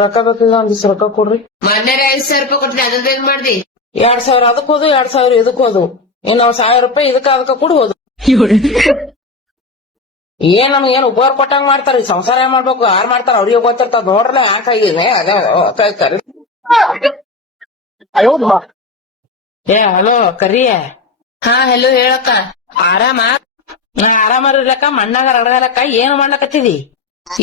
ರೊಕ್ಕ ಬೇಕಿಲ್ಲ ಒಂದಿವ್ಸ ರೊಕ್ಕ ಕೊಡ್ರಿ. ಮೊನ್ನೆ 5,000 ರೂಪಾಯಿ ಕೊಟ್ಟಿದ್ದೆ, ಅದನ್ನ ಏನ್ ಮಾಡ್ದಿ? 2,000 ಅದಕ್ ಹೋದು, 2,000 ಇದಕ್ ಹೋದು. ಇನ್ನು 1,000 ರೂಪಾಯಿ ಅದಕ್ಕ ಕೂಡ ಹೋದು. ಏನ್ ನಮ್ಗೆ ಏನ್ ಉಪಕಾರ ಕೊಟ್ಟಂಗ್ ಮಾಡ್ತಾರ. ಸಂಸಾರ ಏನ್ ಮಾಡ್ಬೇಕು, ಯಾರ್ ಮಾಡ್ತಾರ ಅವ್ರಿಗೆ ಗೊತ್ತಿರ್ತಾರ. ನೋಡ್ರಲ್ಲ ಯಾಕಾಗಿದೆ ಏ ಹಲೋ ಕರಿಯ. ಹಾ ಹೆಲೋ ಹೇಳಕ್ಕ. ಆರಾಮ? ನಾ ಆರಾಮರ್ಲಕ್ಕ. ಮಣ್ಣಾಗ ರಡಗಲಕ್ಕ. ಏನ್ ಮಾಡ್ಲಕತ್ತಿದಿ?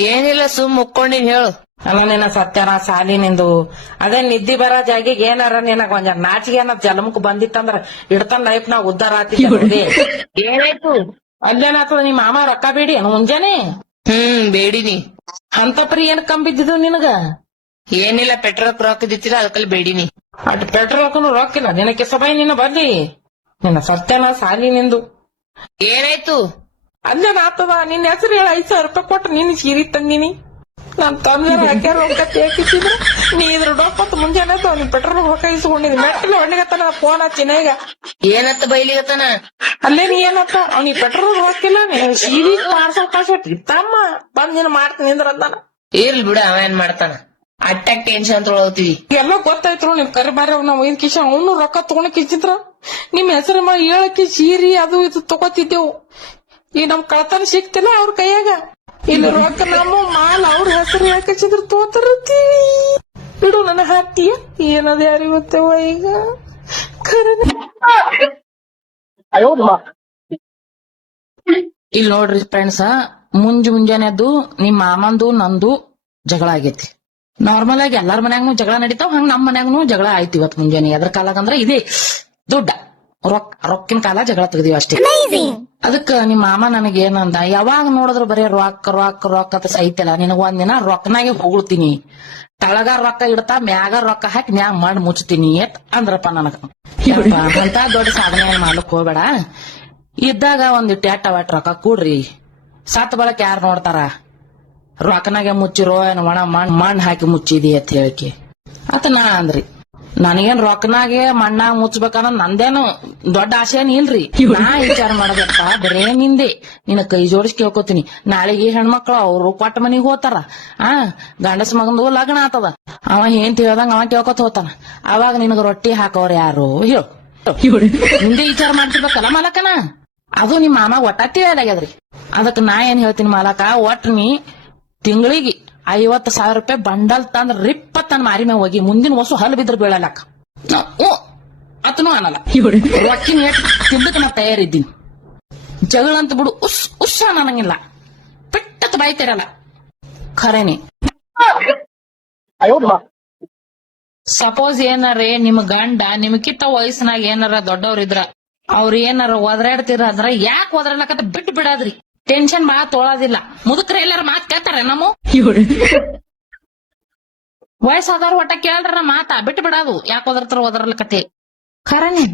ಏನಿಲ್ಲ, ಸುಮ್ ಮುಕ್ಕೊಂಡಿನ್ ಹೇಳು. ಅಲ್ಲ ನಿನ್ನ ಸತ್ಯನ ಸಾಲಿ ನಿಂದು ಅದೇ ನಿದ್ದಿ ಬರೋ ಜಾಗಿಗೆ ಏನಾರ ನಿನಗ ಒಂದ್ ನಾಚಿಗೆ ಏನಾರ ಜಲಮಕ್ ಬಂದಿತ್ತಂದ್ರ ಇಡ್ತಾನ ಲೈಫ್ ನಾಗ ಉದ್ದಾರ ಆತಿದ್ದೆ. ಏನಾಯ್ತು? ಅಲ್ಲೇನಾಗ್ತದ ನಿಮ್ಮ ಮಾಮ ರೊಕ್ಕ ಬೇಡಿ ಅನು ಮುಂಜಾನೆ ಬೇಡಿನಿ. ಅಂತ ಪರಿ ಏನ್ ಕಂಬಿದ್ದು ನಿನಗ? ಏನಿಲ್ಲ, ಪೆಟ್ರೋಲ್ ರೊಕ್ಕ ದಿತ್ತಿಲ್ಲ, ಅದಕ್ಕಲ್ಲಿ ಬೇಡಿನಿ. ಅಟ್ ಪೆಟ್ರೋಲ್ ರೊಕ್ಕಿಲ್ಲ ನಿನಕ್ಕೆ ಸಬಾಯಿ ನಿನ್ನ ಬರ್ಲಿ. ನಿನ್ನ ಸತ್ಯನ ಸಾಲಿ ನಿಂದು ಏನಾಯ್ತು? ಅಲ್ಲೇನ ಆತದ. ನಿನ್ನ ಹೆಸರು ಹೇಳ 5,000 ರೂಪಾಯಿ ಕೊಟ್ಟು ನಿನ್ ಸೀರಿ ತಂದಿನಿ. ನಾನ್ ತಂದ್ರೆ ಹಾಕ್ಯಾರ ರೊಕ್ಕ ತೇಕಿಸಿದ್ರ ನೀ ಇದ್ರ ಡೊಪ್ಪತ್ತು ಮುಂಜಾನೆ ನೀನ್ ಪೆಟ್ರೋಲ್ ರೊಕ್ಕ ಇಸ್ಕೊಂಡಿನಿ. ಮೆಟ್ಟಿನ ಹೊಣ್ಣಿಗತ್ತಾನ ಫೋನ್ ಹಚ್ಚಿನ ಈಗ. ಏನತ್ತ ಬೈಲಿಗತ್ತಾನ? ಅಲ್ಲೇ ನೀ ಏನತ್ತ ಅವ್ನಿಗೆ ಪೆಟ್ರೋಲ್ ಹಾಕಿಲ್ಲ ಸೀರಿ ಪಾರ್ಸಲ್ ತಮ್ಮ ಬಂದ್ ನೀನ್ ಮಾಡ್ತೀನಿ ಅಂದ್ರ ಅಂದಾನ. ಇರ್ಲಿ ಬಿಡ, ಅವ ಏನ್ ಮಾಡ್ತಾನ. Attack tension ತೊಗೊಳತೀವಿ. ಎಲ್ಲ ಗೊತ್ತಾಯ್ತು ನಿಮ್ ಕರಿ ಬಾರಿ ನಾವ್ ಒಯ್ದ ಕಿಶ ಅವನು ರೊಕ್ಕ ತಗೊಂಡ್ ಕಿಸಿದ್ರ ನಿಮ್ ಹೆಸರು ಮಾಡಿ ಹೇಳಕ್ಕೆ ಸೀರಿ ಅದು ಇದು ತಗೋತಿದ್ದೆವು. ಈ ನಮ್ ಕಳತನ ಸಿಕ್ತಿಲ್ಲ ಅವ್ರ ಕೈಯಾಗ. ಇಲ್ಲಿ ರೊಕ್ಕ ನಮ್ಮ ಮಾಲ್ ಅವ್ರ ಹೆಸರು ಯಾಕಿಸಿದ್ರ ತೋತರತ್ತೀವಿ. ಬಿಡು ನನ್ನ ಹಾಕ್ತೀಯ ಏನದ ಯಾರಿಗೆ ಗೊತ್ತೇವ ಈಗ ಖರೆ. ಇಲ್ಲಿ ನೋಡ್ರಿ ಫ್ರೆಂಡ್ಸ್, ಮುಂಜಾನೆದ್ದು ನಿಮ್ ಮಾಮಂದು ನಂದು ಜಗಳ ಆಗೈತಿ. ನಾರ್ಮಲ್ ಆಗಿ ಎಲ್ಲಾರ ಮನ್ಯಾಗೂ ಜಗಳ ನಡೀತಾವ, ಹಂಗ ನಮ್ ಮನ್ಯಾಗೂ ಜಗಳ ಆಯ್ತು ಇವತ್ ಮುಂಜಾನೆ. ಅದ್ರ ಕಾಲಾಗ ಅಂದ್ರ ಇದೇ ದುಡ್ಡ ರೊಕ್ಕಿನ ಕಾಲ ಜಗಳ ತೆಗ್ದಿವಿ ಅಷ್ಟೇ. ಅದಕ್ಕ ನಿಮ್ ಮಾಮ ನನಗೆ ಏನಂದ, ಯಾವಾಗ ನೋಡಿದ್ರು ಬರೀ ರೊಕ್ಕ ರೊಕ್ಕ ರೊಕ್ಕ ಅಂತ ಸೈತಲ್ಲ, ನಿನಗ ಒಂದಿನ ರೊಕ್ಕನಾಗೆ ಹೊಗಳ್ತೀನಿ, ತಳಗ ರೊಕ್ಕ ಇಡ್ತಾ ಮ್ಯಾಗ ರೊಕ್ಕ ಹಾಕಿ ಮ್ಯಾಗ ಮಾಡಿ ಮುಚ್ತೀನಿ ಅಂದ್ರಪ್ಪ ನನಗ. ಅಂತ ದೊಡ್ಡ ಸಾಧನೆ ಮಾಡ್ಲಕ್ ಹೋಗ್ಬೇಡ, ಇದ್ದಾಗ ಒಂದಿಟ್ಟು ಎಟ್ಟ ರೊಕ್ಕ ಕೂಡ್ರಿ, ಸತ್ ಬಳಕ ಯಾರು ನೋಡ್ತಾರ. ರೊಕ್ಕನಾಗೆ ಮುಚ್ಚಿರೋ ಏನ್ ಒಣ ಮಣ್ಣ್ ಹಾಕಿ ಮುಚ್ಚಿದಿ ಅಂತ ಹೇಳಿಕೆ ಆತ. ನಾ ಅಂದ್ರಿ ನನಗೇನ್ ರೊಕ್ಕನಾಗೆ ಮಣ್ಣಾಗ ಮುಚ್ಬೇಕನ್ನ ನಂದೇನು ದೊಡ್ಡ ಆಸೆ ಏನ್ ಇಲ್ರಿ. ನಾ ವಿಚಾರ ಮಾಡಬೇಕ ಬರೇ ನಿಂದೆ. ನಿನ್ನ ಕೈ ಜೋಡಿಸಿ ಕೇಳ್ಕೊತೀನಿ. ನಾಳೆಗೆ ಹೆಣ್ಮಕ್ಳು ಅವ್ರು ಕೊಟ್ಟ ಮನಿಗ್ ಹೋತಾರ, ಗಂಡಸ ಮಗಂದು ಲಗ್ನ ಆತದ, ಅವ ಏನ್ ಹೇಳ್ದಂಗ ಅವ ಕೇಳ್ಕೊತ ಹೋತಾನ. ಅವಾಗ ನಿನಗ ರೊಟ್ಟಿ ಹಾಕೋರ್ ಯಾರು ಹೇಳು? ಹಿಂದೆ ವಿಚಾರ ಮಾಡ್ತಿರ್ಬೇಕಲ್ಲ ಮಾಲಕನ. ಅದು ನಿಮ್ ಮಾಮ ಒಟ್ಟ ತಿಳಿಯಲಾಗ್ಯದ್ರಿ. ಅದಕ್ ನಾ ಏನ್ ಹೇಳ್ತೀನಿ ಮಾಲಕ, ಒಟ್ ನೀ ತಿಂಗಳಿಗೆ 50,000 ರೂಪಾಯಿ ಬಂಡಲ್ ತಂದ್ರ ರಿಪ್ಪತ್ತನ್ ಮಾರಿ ಮೇಲೆ ಹೋಗಿ ಮುಂದಿನ ವರ್ಷ ಹಲ್ ಬಿದ್ರ ಬೀಳಲಕ್ಕ ಅತನು ಅನ್ನಲ್ಲ. ರೊಕ್ಕಿನ ಏಟ್ ತಿಂದಕ್ ನಾ ತಯಾರಿದ್ದೀನಿ. ಜಗಳ ಅಂತ ಬಿಡು, ಉಸ್ ಅನ್ನಂಗಿಲ್ಲ, ಬಿಟ್ಟತ್ ಬಾಯ್ತಿರಲ್ಲ ಖರೇನೆ. ಸಪೋಸ್ ಏನಾರೇ ನಿಮ್ ಗಂಡ ನಿಮ್ಕಿತ್ತ ವಯಸ್ಸಿನಾಗ ಏನಾರ ದೊಡ್ಡವ್ರಿದ್ರ ಅವ್ರ ಏನಾರ ಒದರಾಡ್ತಿರ ಅಂದ್ರ ಯಾಕೆ ಒದರಾಡ್ಲಕತ್ತ ಬಿಟ್ಟು ಬಿಡಾದ್ರಿ. ಟೆನ್ಷನ್ ಬಾಳ ತೊಳೋದಿಲ್ಲ. ಮುದುಕ್ರ ಎಲ್ಲಾರ ಮಾತ್ ಕೇಳ್ತಾರ ನಮ್ಮ ವಯಸ್ಸಾದವ್ರ ಒಟ್ಟ ಕೇಳ್ರ ಮಾತಾ ಬಿಟ್ಟು ಬಿಡೋದು. ಯಾಕೆ ಒದರ್ತಾರ ಒದರ್ಲಕತ್ತೆ ಖರೇನೆ.